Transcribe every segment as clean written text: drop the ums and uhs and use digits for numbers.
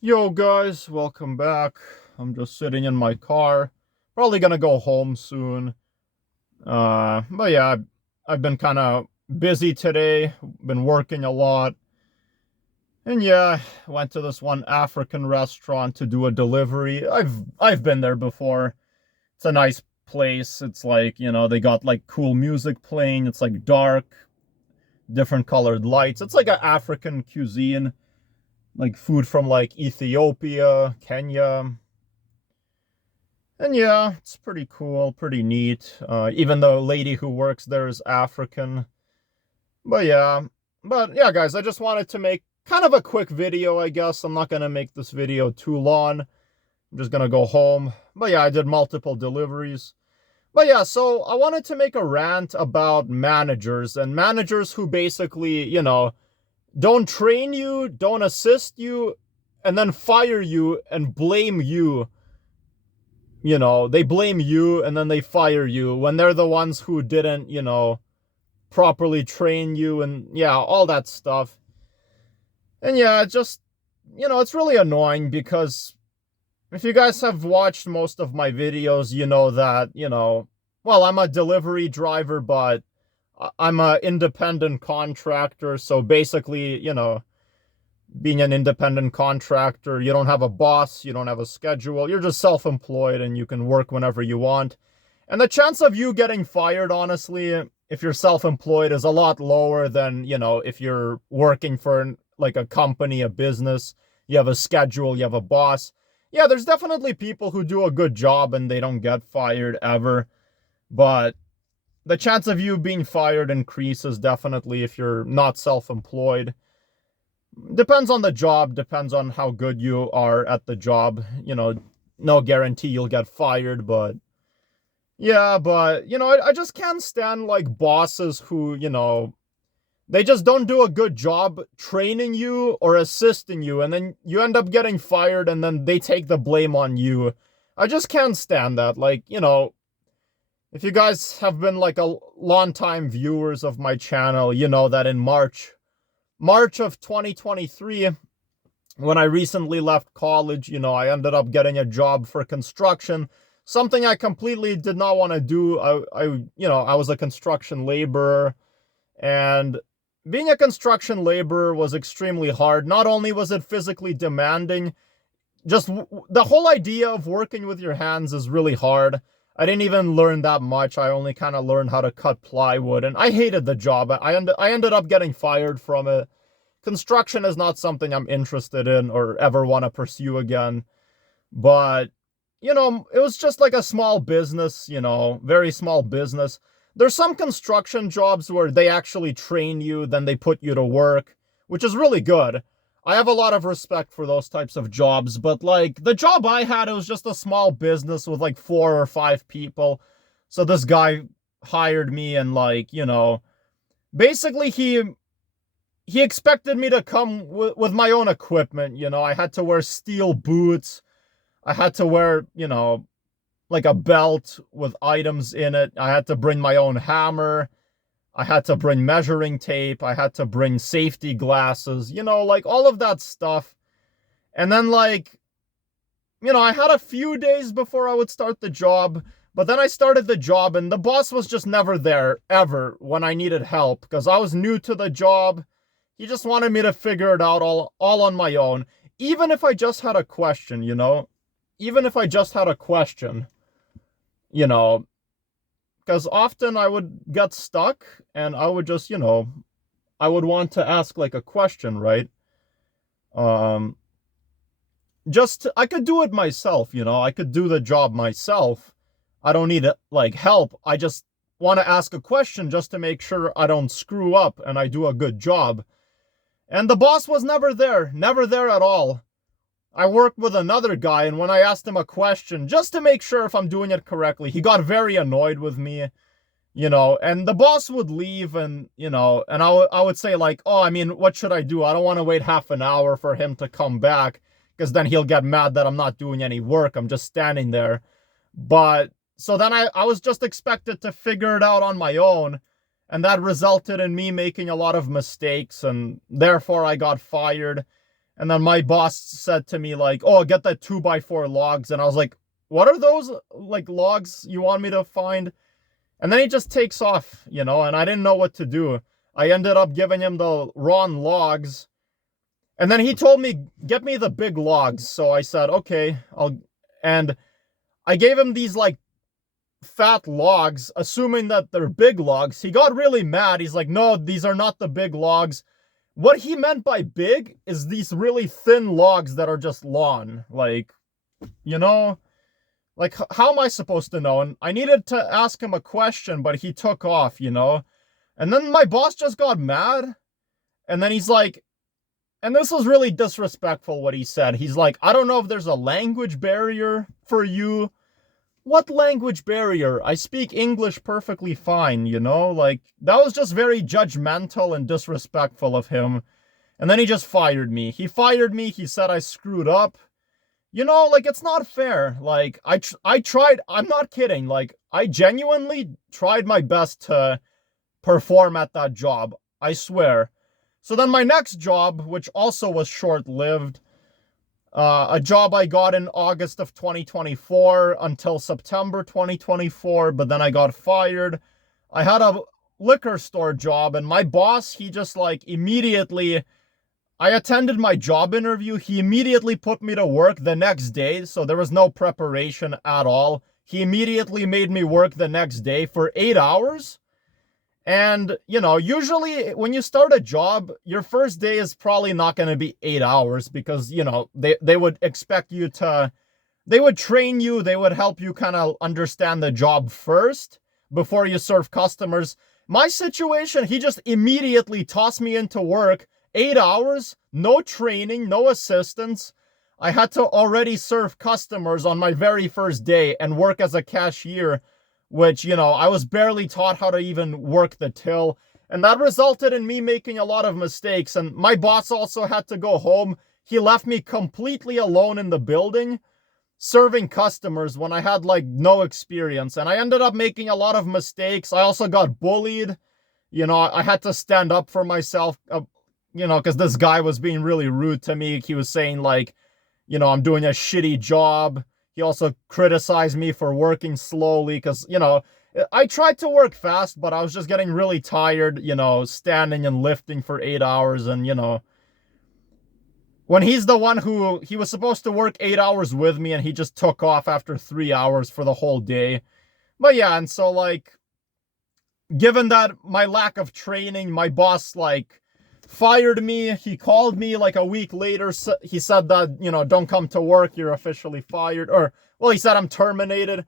Yo guys, welcome back. I'm just sitting in my car. Probably gonna go home soon. But yeah, I've been kind of busy today. Been working a lot. And yeah, went to this one African restaurant to do a delivery. I've been there before. It's a nice place. It's like, they got like cool music playing. It's like dark, different colored lights. It's like an African cuisine, like food from like Ethiopia, Kenya. And yeah, it's pretty cool, pretty neat. Even the lady who works there is African. But yeah, guys, I just wanted to make kind of a quick video, I guess. I'm not gonna make this video too long. I'm just gonna go home. But yeah, I did multiple deliveries. But yeah, so I wanted to make a rant about managers and managers who basically, don't train you, don't assist you, and then fire you and blame you. They blame you and then they fire you when they're the ones who didn't, properly train you and yeah, all that stuff. And yeah, it just, it's really annoying because if you guys have watched most of my videos, you know that, well, I'm a delivery driver, but I'm an independent contractor. So basically, being an independent contractor, you don't have a boss, you don't have a schedule, you're just self-employed and you can work whenever you want. And the chance of you getting fired, honestly, if you're self-employed is a lot lower than, if you're working for like a company, a business, you have a schedule, you have a boss. Yeah, there's definitely people who do a good job and they don't get fired ever. But the chance of you being fired increases definitely if you're not self-employed. Depends on the job, depends on how good you are at the job. No guarantee you'll get fired, but yeah, but I just can't stand like bosses who, they just don't do a good job training you or assisting you, and then you end up getting fired and then they take the blame on you. I just can't stand that. Like, if you guys have been like a long time viewers of my channel, you know that in March of 2023, when I recently left college, I ended up getting a job for construction, something I completely did not want to do. I was a construction laborer, and being a construction laborer was extremely hard. Not only was it physically demanding, just the whole idea of working with your hands is really hard. I didn't even learn that much. I only kind of learned how to cut plywood, and I hated the job. I ended up getting fired from it. Construction is not something I'm interested in or ever want to pursue again. But, it was just like a small business, very small business. There's some construction jobs where they actually train you, then they put you to work, which is really good. I have a lot of respect for those types of jobs, but like the job I had, it was just a small business with like 4 or 5 people. So this guy hired me and like, basically he expected me to come with my own equipment. I had to wear steel boots. I had to wear, like a belt with items in it. I had to bring my own hammer. I had to bring measuring tape. I had to bring safety glasses, like all of that stuff. And then like, I had a few days before I would start the job, but then I started the job and the boss was just never there ever when I needed help because I was new to the job. He just wanted me to figure it out all on my own. Even if I just had a question, even if I just had a question, you know, because often I would get stuck and I would just, I would want to ask like a question, right? Um, I could do it myself, I could do the job myself. I don't need like help. I just want to ask a question just to make sure I don't screw up and I do a good job. And the boss was never there at all. I worked with another guy, and when I asked him a question, just to make sure if I'm doing it correctly, he got very annoyed with me, and the boss would leave, and, and I would say, like, oh, I mean, what should I do? I don't want to wait half an hour for him to come back, because then he'll get mad that I'm not doing any work. I'm just standing there. But, so then I was just expected to figure it out on my own, and that resulted in me making a lot of mistakes, and therefore I got fired. And then my boss said to me like, oh, get that 2x4 logs. And I was like, what are those like logs you want me to find? And then he just takes off, you know, and I didn't know what to do. I ended up giving him the wrong logs. And then he told me, get me the big logs. So I said, okay, and I gave him these like fat logs, assuming that they're big logs. He got really mad. He's like, no, these are not the big logs. What he meant by big is these really thin logs that are just long. Like, you know, like, how am I supposed to know? And I needed to ask him a question, but he took off, you know? And then my boss just got mad. And then he's like, and this was really disrespectful what he said. He's like, I don't know if there's a language barrier for you. What language barrier? I speak English perfectly fine, you know? Like, that was just very judgmental and disrespectful of him. And then he just fired me. He fired me. He said I screwed up. You know, like, it's not fair. Like, I tried, I'm not kidding. Like, I genuinely tried my best to perform at that job. I swear. So then my next job, which also was short-lived, a job I got in August of 2024 until September 2024, but then I got fired. I had a liquor store job, and my boss, he just like immediately, I attended my job interview. He immediately put me to work the next day, so there was no preparation at all. He immediately made me work the next day for 8 hours. And, you know, usually when you start a job, your first day is probably not going to be 8 hours because, you know, they would expect you to, they would train you, they would help you kind of understand the job first before you serve customers. My situation, he just immediately tossed me into work, 8 hours, no training, no assistance. I had to already serve customers on my very first day and work as a cashier, which, you know, I was barely taught how to even work the till. And that resulted in me making a lot of mistakes. And my boss also had to go home. He left me completely alone in the building, serving customers when I had, like, no experience. And I ended up making a lot of mistakes. I also got bullied. You know, I had to stand up for myself, you know, because this guy was being really rude to me. He was saying, like, you know, I'm doing a shitty job. He also criticized me for working slowly because, you know, I tried to work fast, but I was just getting really tired, you know, standing and lifting for 8 hours. And, you know, when he's the one who, he was supposed to work 8 hours with me and he just took off after 3 hours for the whole day. But yeah, and so, like, given that my lack of training, my boss, like, fired me. He called me like a week later. He said that, you know, don't come to work. You're officially fired. Or, well, he said I'm terminated.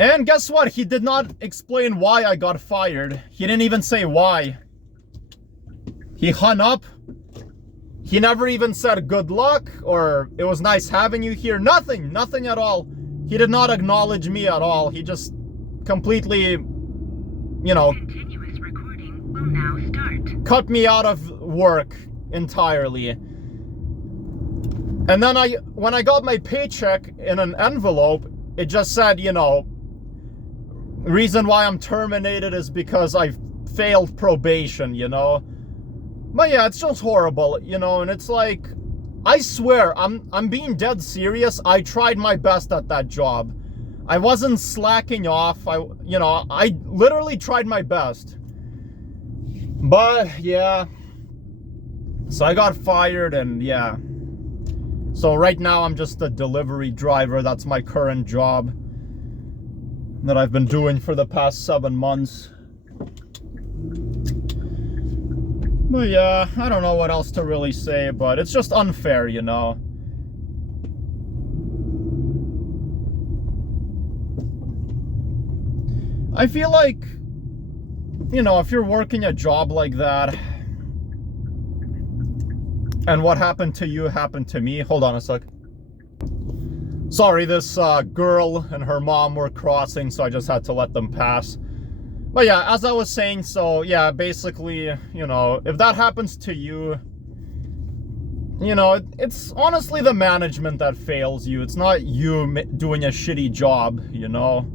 And guess what? He did not explain why I got fired. He didn't even say why. He hung up. He never even said good luck or it was nice having you here. Nothing. Nothing at all. He did not acknowledge me at all. He just completely, you know, now start. Cut me out of work entirely. And then when I got my paycheck in an envelope, it just said, you know, reason why I'm terminated is because I failed probation, you know. But yeah, it's just horrible, you know, and it's like, I swear, I'm being dead serious. I tried my best at that job. I wasn't slacking off. I literally tried my best. But, yeah, so I got fired and, yeah. So right now I'm just a delivery driver. That's my current job that I've been doing for the past 7 months. But, yeah, I don't know what else to really say, but it's just unfair, you know. I feel like, you know, if you're working a job like that, and what happened to you happened to me. Hold on a sec. Sorry, this girl and her mom were crossing, so I just had to let them pass. But yeah, as I was saying, so yeah, basically, you know, if that happens to you, you know, it's honestly the management that fails you. It's not you doing a shitty job, you know.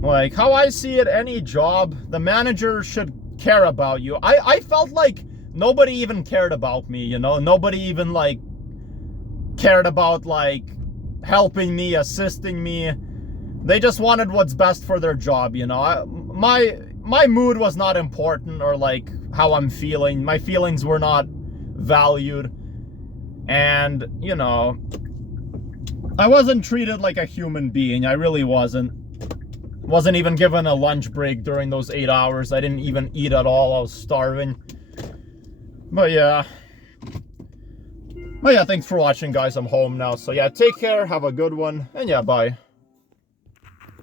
Like, how I see it, any job, the manager should care about you. I felt like nobody even cared about me, you know? Nobody even, like, cared about, like, helping me, assisting me. They just wanted what's best for their job, you know? My mood was not important, or, like, how I'm feeling. My feelings were not valued. And, you know, I wasn't treated like a human being. I really wasn't. Wasn't even given a lunch break during those 8 hours. I didn't even eat at all. I was starving. But yeah. Thanks for watching, guys. I'm home now. So yeah, take care. Have a good one. And yeah, bye.